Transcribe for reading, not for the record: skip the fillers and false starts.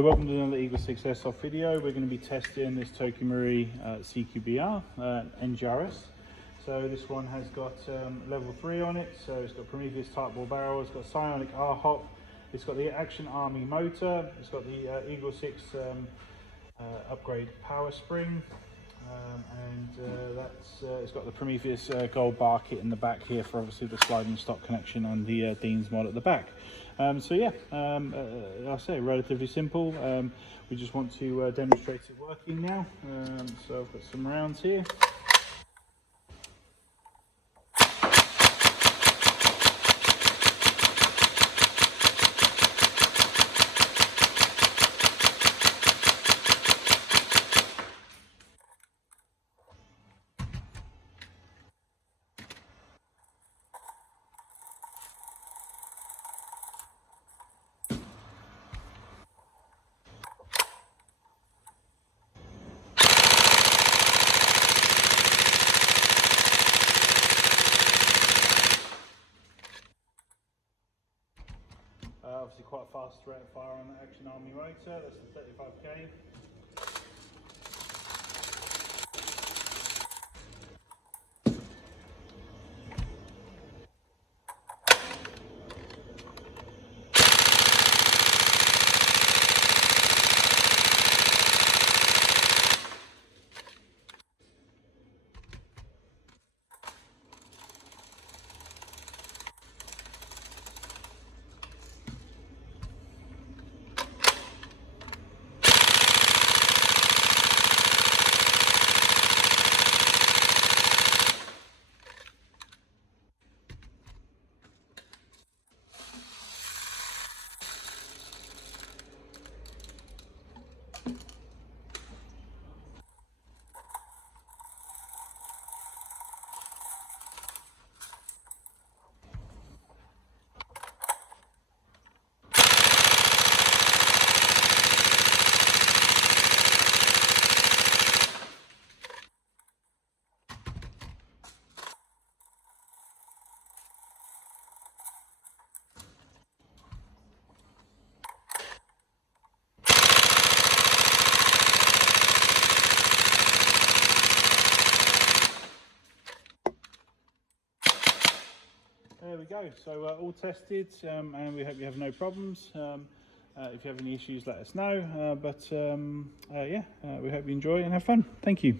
Welcome to another EagleSix Airsoft video. We're going to be testing this TM CQBR NGRS. So this one has got level 3 on it, so it's got Prometheus type ball barrel, it's got Psionic R Hop, it's got the Action Army motor, it's got the EagleSix upgrade power spring, it's got the Prometheus gold bar kit in the back here for obviously the sliding stock connection and the Dean's mod at the back. So yeah, I'll say relatively simple. We just want to demonstrate it working now. So I've got some rounds here. Obviously quite a fast rate of fire on the Action Army motor, that's the 35k. There we go, so all tested, and we hope you have no problems. If you have any issues, let us know, yeah, we hope you enjoy and have fun. Thank you.